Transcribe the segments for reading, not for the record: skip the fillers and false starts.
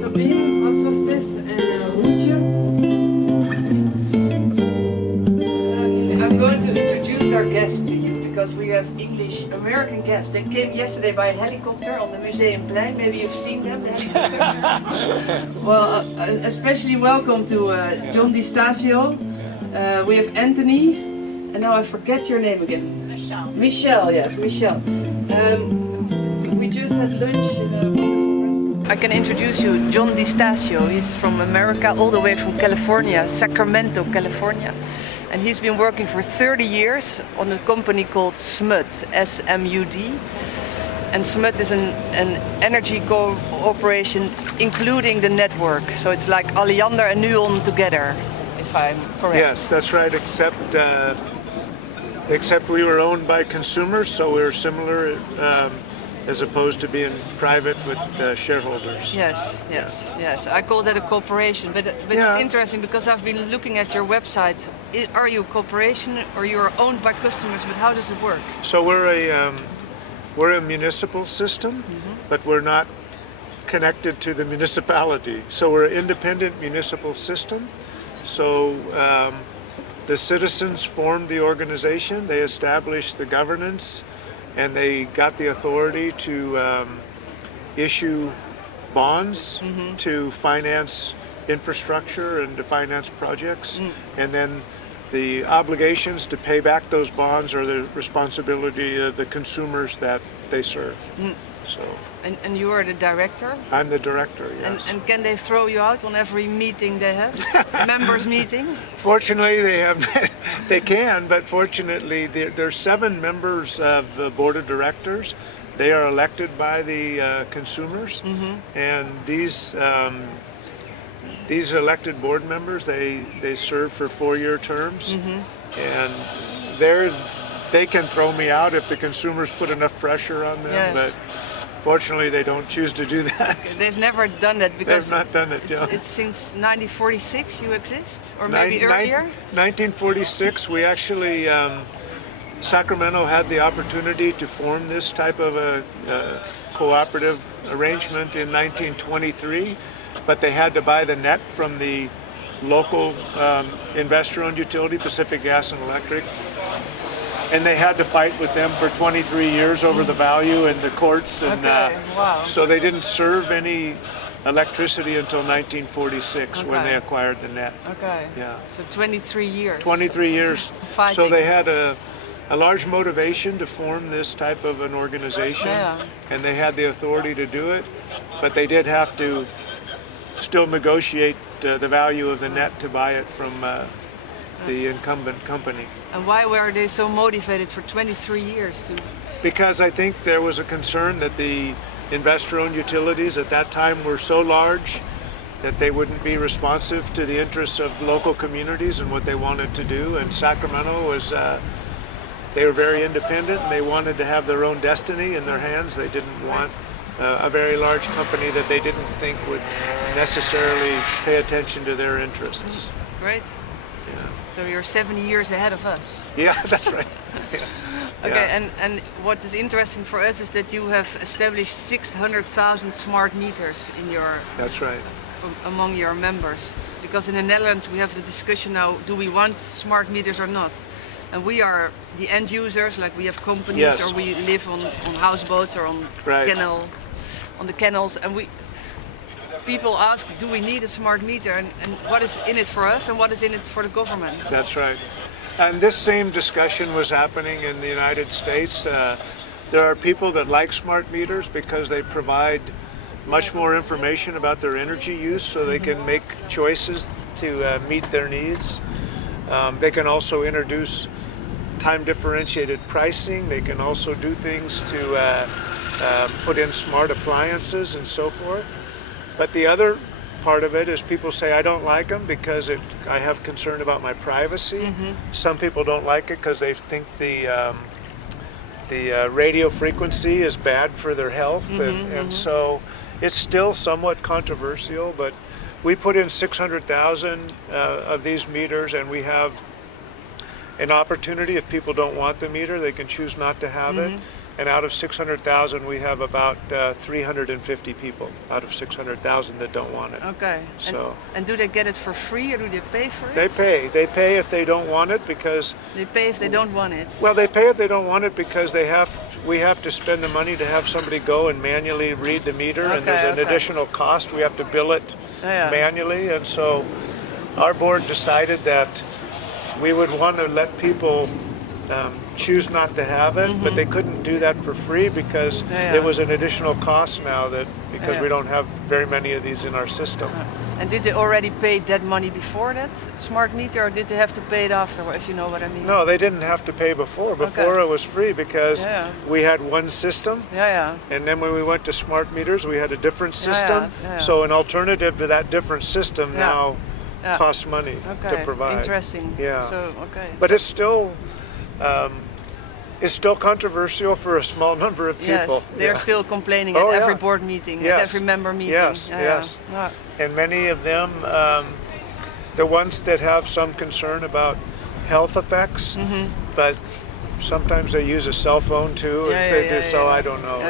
Sabine, was was this? And Roetje. I'm going to introduce our guests to you because we have English American guests. They came yesterday by helicopter on the Museumplein. Maybe you've seen them, the helicopters. Well, especially welcome to John di Stasio. We have Anthony, and now I forget your name again. Michelle. Michelle, yes, Michelle. We just had lunch in a wonderful restaurant. I can introduce you, John di Stasio. He's from America, all the way from California, Sacremento, California. And he's been working for 30 years on a company called SMUD, S-M-U-D. And SMUD is an energy cooperation, including the network. So it's like Alliander and Nuon together, if I'm correct. Yes, that's right, except we were owned by consumers, so we were similar as opposed to being private with shareholders. Yes. I call that a cooperation, but Yeah. It's interesting because I've been looking at your website. Are you a corporation or you're owned by customers, but how does it work? So we're a municipal system, but we're not connected to the municipality. So we're an independent municipal system. So the citizens formed the organization, they established the governance, and they got the authority to issue bonds to finance infrastructure and to finance projects. And then the obligations to pay back those bonds are the responsibility of the consumers that they serve. So, And you are the director? I'm the director, yes. And can they throw you out on every meeting they have? Members meeting? Fortunately, they can, but fortunately, there's 7 members of the board of directors. They are elected by the consumers, and these elected board members, they serve for 4-year terms, and they can throw me out if the consumers put enough pressure on them. Yes. But fortunately, they don't choose to do that. They've never done that because They've not done it, yeah. It's since 1946 you exist, or maybe earlier? 1946, we actually, Sacramento had the opportunity to form this type of a cooperative arrangement in 1923, but they had to buy the net from the local investor-owned utility, Pacific Gas and Electric. And they had to fight with them for 23 years over the value in the courts, and wow. So they didn't serve any electricity until 1946 when they acquired the net. Okay. Yeah. So 23 years. 23 years. Fighting. So they had a large motivation to form this type of an organization, and they had the authority to do it, but they did have to still negotiate the value of the net to buy it from the incumbent company. And why were they so motivated for 23 years to? Because I think there was a concern that the investor-owned utilities at that time were so large that they wouldn't be responsive to the interests of local communities and what they wanted to do. And Sacramento was, they were very independent and they wanted to have their own destiny in their hands. They didn't want a very large company that they didn't think would necessarily pay attention to their interests. Great. So you're 70 years ahead of us. Yeah, that's right. Okay, and what is interesting for us is that you have established 600,000 smart meters in your. That's right. Among your members, because in the Netherlands we have the discussion now: do we want smart meters or not? And we are the end users, like we have companies, or we live on houseboats or on the canals, and people ask, do we need a smart meter, and what is in it for us and what is in it for the government? That's right. And this same discussion was happening in the United States. There are people that like smart meters because they provide much more information about their energy use, so they can make choices to meet their needs. They can also introduce time differentiated pricing. They can also do things to put in smart appliances and so forth. But the other part of it is people say, I don't like them because I have concern about my privacy. Some people don't like it because they think the radio frequency is bad for their health, and so it's still somewhat controversial, but we put in 600,000 of these meters, and we have an opportunity. If people don't want the meter, they can choose not to have it. And out of 600,000, we have about 350 people out of 600,000 that don't want it. Okay. So and do they get it for free or do they pay for it? they pay. They pay if they don't want it because. They pay if they don't want it. Well, they pay if they don't want it because we have to spend the money to have somebody go and manually read the meter, and there's an additional cost. We have to bill it manually, and so our board decided that we would want to let people choose not to have it, but they couldn't do that for free because it was an additional cost now because we don't have very many of these in our system. And did they already pay that money before that smart meter, or did they have to pay it after, if you know what I mean? No, they didn't have to pay before. Before it was free because we had one system. And then when we went to smart meters, we had a different system. So an alternative to that different system now costs money to provide. Interesting. Yeah. So, but it's still controversial for a small number of people. Yes, they're still complaining at every board meeting, at every member meeting. Yes. And many of them, the ones that have some concern about health effects, but sometimes they use a cell phone too. So I don't know.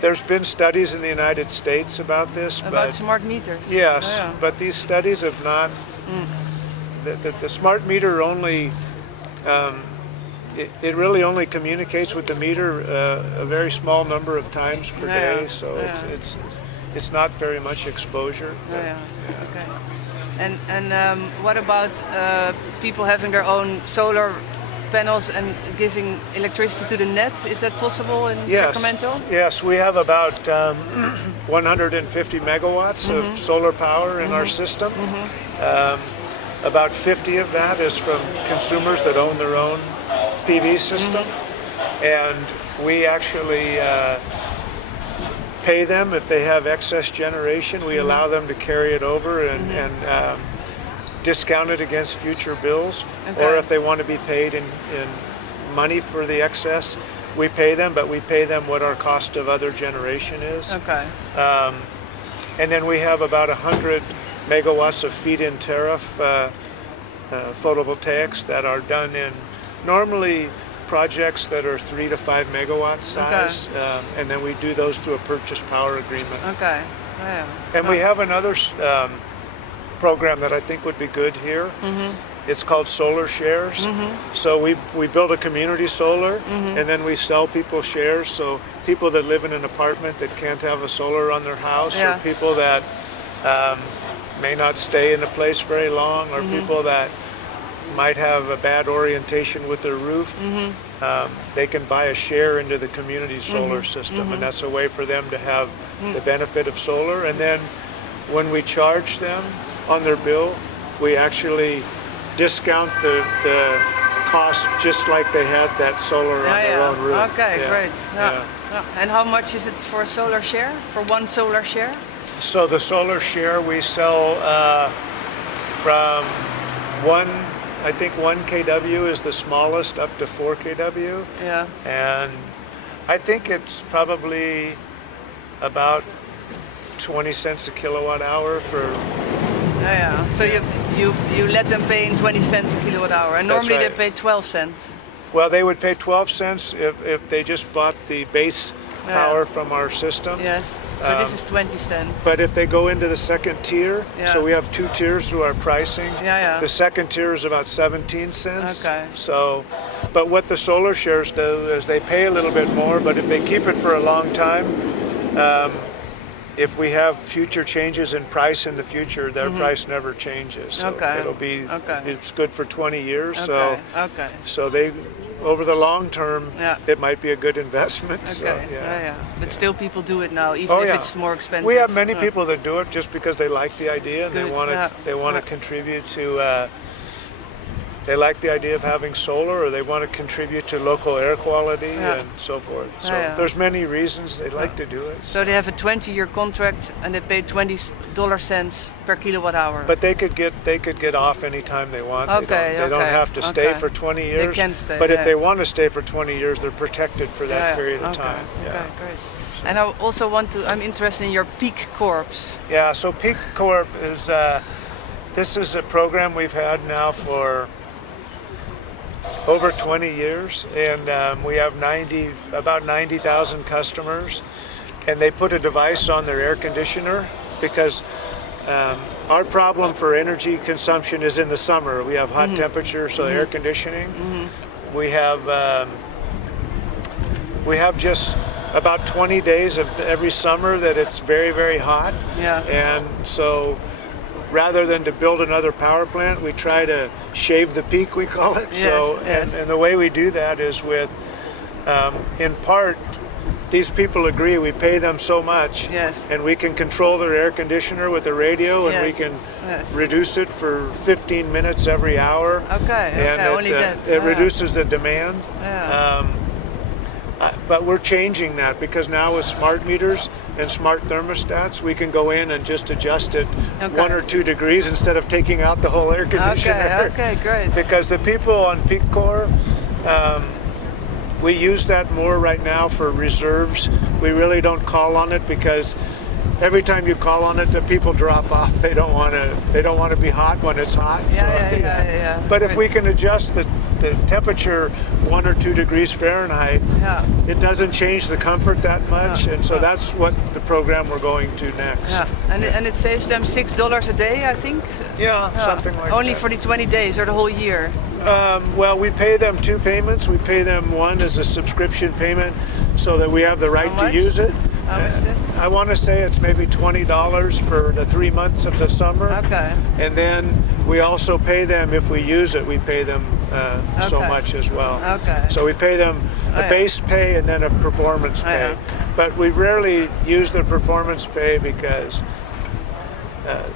There's been studies in the United States about this. About smart meters? Yes, but these studies have not, the smart meter only, it really only communicates with the meter a very small number of times per day, so it's not very much exposure. Okay. And what about people having their own solar panels and giving electricity to the net? Is that possible in Sacremento? Yes, we have about 150 megawatts of solar power in our system. About 50 of that is from consumers that own their own PV system, and we actually pay them if they have excess generation. We allow them to carry it over and discount it against future bills, or if they want to be paid in money for the excess, we pay them, but we pay them what our cost of other generation is. And then we have about 100 megawatts of feed-in tariff photovoltaics that are done in normally projects that are 3 to 5 megawatt size, and then we do those through a purchase power agreement. And we have another program that I think would be good here. It's called solar shares. So we build a community solar, and then we sell people shares. So people that live in an apartment that can't have a solar on their house, or people that may not stay in a place very long, or people that might have a bad orientation with their roof, they can buy a share into the community solar system, and that's a way for them to have the benefit of solar. And then when we charge them on their bill, we actually discount the cost just like they had that solar on their own roof. Great. And how much is it for a solar share, for one solar share? So the solar share we sell from I think 1 kW is the smallest, up to 4 kW. And I think it's probably about 20 cents a kilowatt hour for. So you let them pay in 20 cents a kilowatt hour, and normally they pay 12 cents. Well, they would pay 12 cents if they just bought the base power from our system. So this is 20 cents. But if they go into the second tier, so we have 2 tiers through our pricing. The second tier is about 17 cents. So, but what the solar shares do is they pay a little bit more, but if they keep it for a long time, if we have future changes in price in the future, their price never changes. So it'll be, it's good for 20 years. So they, over the long term, it might be a good investment. But still people do it now, even if it's more expensive. We have many people that do it just because they like the idea and they want to contribute to. They like the idea of having solar, or they want to contribute to local air quality and so forth. So there's many reasons they like to do it. So they have a 20-year contract and they pay $20 cents per kilowatt hour. But they could get off anytime they want. They don't have to stay for 20 years. They can stay. But if they want to stay for 20 years, they're protected for that period of time. Great. And I also I'm interested in your Peak Corps. So Peak Corp is, this is a program we've had now for over 20 years, and we have about 90,000 customers, and they put a device on their air conditioner because our problem for energy consumption is in the summer. We have hot temperature, so air conditioning. We have just about 20 days of every summer that it's very, very hot. Yeah. And so rather than to build another power plant, we try to shave the peak, we call it. Yes. And the way we do that is with, in part, these people agree we pay them so much, Yes. and we can control their air conditioner with the radio, and we Yes. can Yes. reduce it for 15 minutes every hour. Okay, And only that. it reduces the demand. Yeah. But we're changing that because now with smart meters and smart thermostats, we can go in and just adjust it 1 or 2 degrees instead of taking out the whole air conditioner. Okay, great. Because the people on peak core, we use that more right now for reserves. We really don't call on it because every time you call on it, the people drop off. They don't want to be hot when it's hot. Yeah. But if we can adjust the temperature 1 or 2 degrees Fahrenheit, it doesn't change the comfort that much. And so that's what the program we're going to next. Yeah. And it saves them $6 a day, I think. Yeah, something like Only that. for the 20 days or the whole year. Well, we pay them 2 payments. We pay them one as a subscription payment so that we have the right How to much? use it. How much is it? I want to say it's maybe $20 for the 3 months of the summer. Okay. And then we also pay them, if we use it, we pay them so Okay. much as well. Okay. So we pay them a yeah. base pay and then a performance pay. yeah. But we rarely use the performance pay because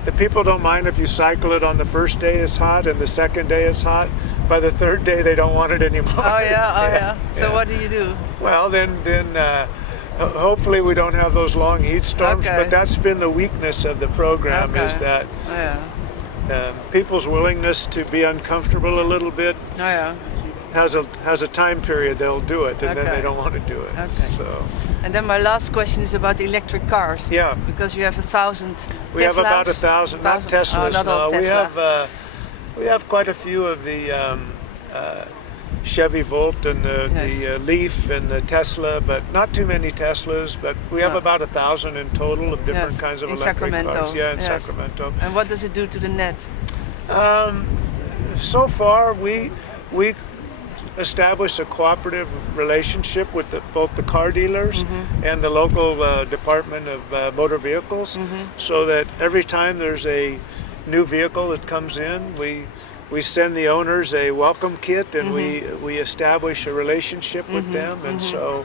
the people don't mind if you cycle it on the first day it's hot and the second day it's hot. By the third day they don't want it anymore. Oh yeah. So what do you do? Well, then hopefully we don't have those long heat storms. Okay. But that's been the weakness of the program is that people's willingness to be uncomfortable a little bit has a time period they'll do it, and then Okay. they don't want to do it. Okay. So And then my last question is about electric cars. Yeah. Because you have 1,000 we have about 1,000, not Teslas. Oh, not all no, Tesla. we have quite a few of the Chevy Volt and the Leaf and the Tesla, but not too many Teslas. But we have about 1,000 in total of different kinds of in electric Sacremento. cars. Yeah, in Yes. Sacramento. And what does it do to the net? So far, we established a cooperative relationship with both the car dealers and the local Department of Motor Vehicles, so that every time there's a new vehicle that comes in, we send the owners a welcome kit, and we establish a relationship with them, and so.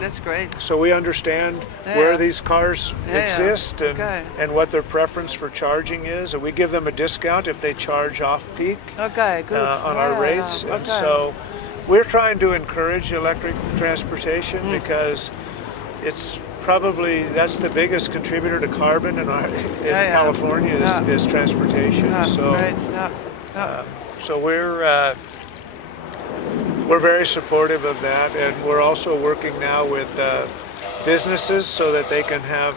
That's great. So we understand where these cars exist and what their preference for charging is, and we give them a discount if they charge off-peak Okay, good. on our rates. And so we're trying to encourage electric transportation because it's probably, that's the biggest contributor to carbon in California is transportation. So, great. so we're very supportive of that, and we're also working now with businesses so that they can have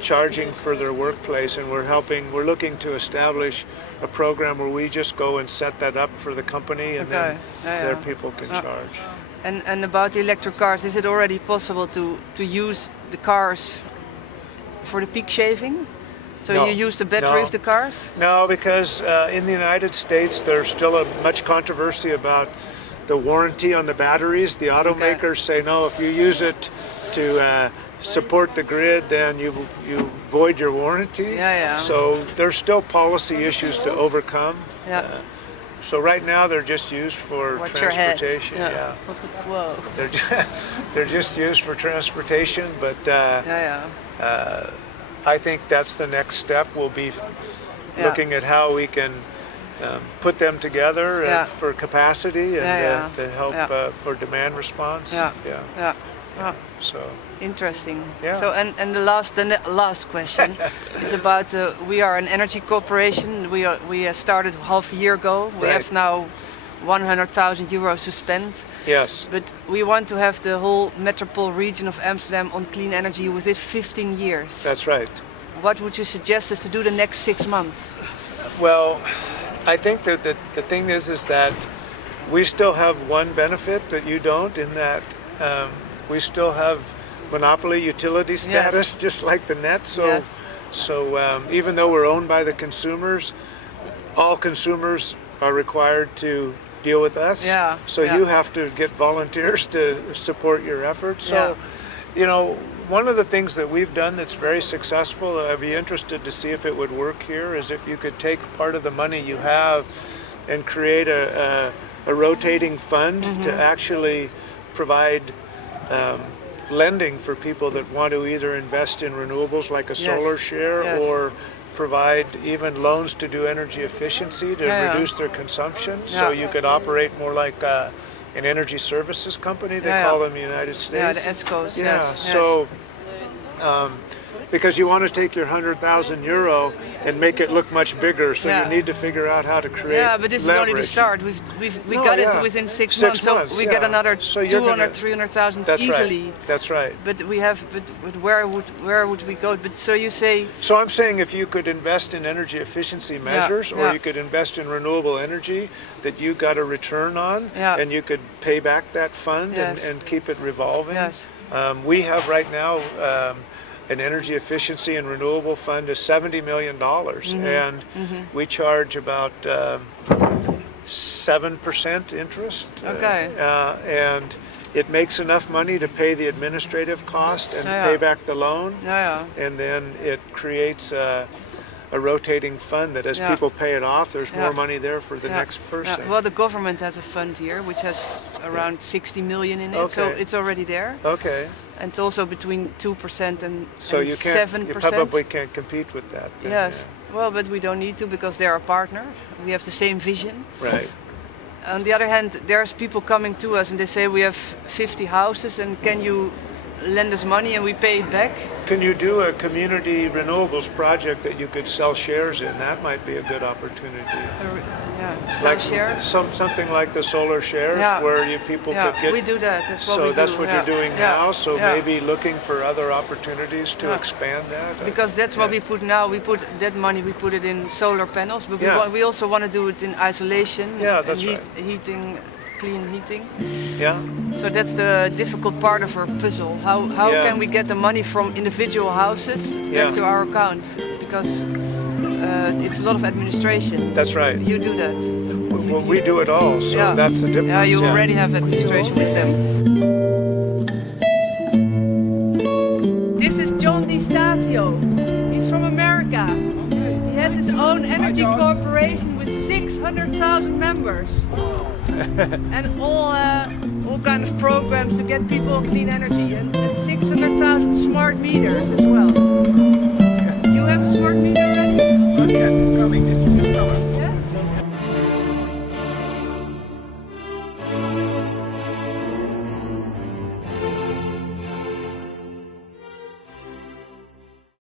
charging for their workplace, and we're looking to establish a program where we just go and set that up for the company, and then their people can charge. And about the electric cars, is it already possible to use the cars for the peak shaving? So No. you use the battery of the cars? No, because in the United States there's still much controversy about the warranty on the batteries. The automakers say no, if you use it to support the grid, then you void your warranty. So there's still policy issues to overcome. So right now they're just used for transportation. Whoa. They're just used for transportation, but I think that's the next step. Will be looking at how we can put them together for capacity and to help for demand response. So Interesting. Yeah. So and the last question is about we are an energy corporation. We started half a year ago. We have now 100,000 euros to spend. Yes. But we want to have the whole metropole region of Amsterdam on clean energy within 15 years. That's right. What would you suggest us to do the next 6 months? Well, I think that the thing is that we still have one benefit that you don't, in that we still have monopoly utility status, just like the net. So even though we're owned by the consumers, all consumers are required to deal with us. So you have to get volunteers to support your efforts. So, you know, one of the things that we've done that's very successful, I'd be interested to see if it would work here, is if you could take part of the money you have and create a rotating fund to actually provide lending for people that want to either invest in renewables like a solar share or provide even loans to do energy efficiency to reduce their consumption. So you could operate more like an energy services company, they call them in the United States. Yeah, the ESCOs, So because you want to take your €100,000 and make it look much bigger, so you need to figure out how to create but this leverage. is only the start. We got it within 6 months, so we get another 200, 300,000 easily. That's right. But we have, but where would we go? But so you say. So I'm saying if you could invest in energy efficiency measures, or you could invest in renewable energy that you got a return on, and you could pay back that fund and keep it revolving. We have right now an energy efficiency and renewable fund is $70 million, and we charge about 7% interest. And it makes enough money to pay the administrative cost and pay back the loan. And then it creates a rotating fund that as people pay it off, there's more money there for the next person. Well, the government has a fund here which has around 60 million in it, so it's already there. And it's also between 2% and 7%. You probably can't compete with that. Then, well, but we don't need to, because they're a partner. We have the same vision. Right. On the other hand, there's people coming to us and they say, we have 50 houses and can you lend us money and we pay it back? Can you do a community renewables project that you could sell shares in? That might be a good opportunity. Sell shares? Something like the solar shares, where people could get. We do that. That's what we do. So that's what you're doing now. So maybe looking for other opportunities to expand that. Because that's what we put now. We put that money. We put it in solar panels, but we also want to do it in isolation. That's right. Heating. Clean heating. So that's the difficult part of our puzzle. How can we get the money from individual houses back to our account? Because it's a lot of administration. That's right. You do that. Well, we do it all, so that's the difference. Yeah, you already have administration with them. This is John di Stasio. He's from America. He has his own energy corporation with 600,000 members. And all kind of programs to get people on clean energy, and 600,000 smart meters.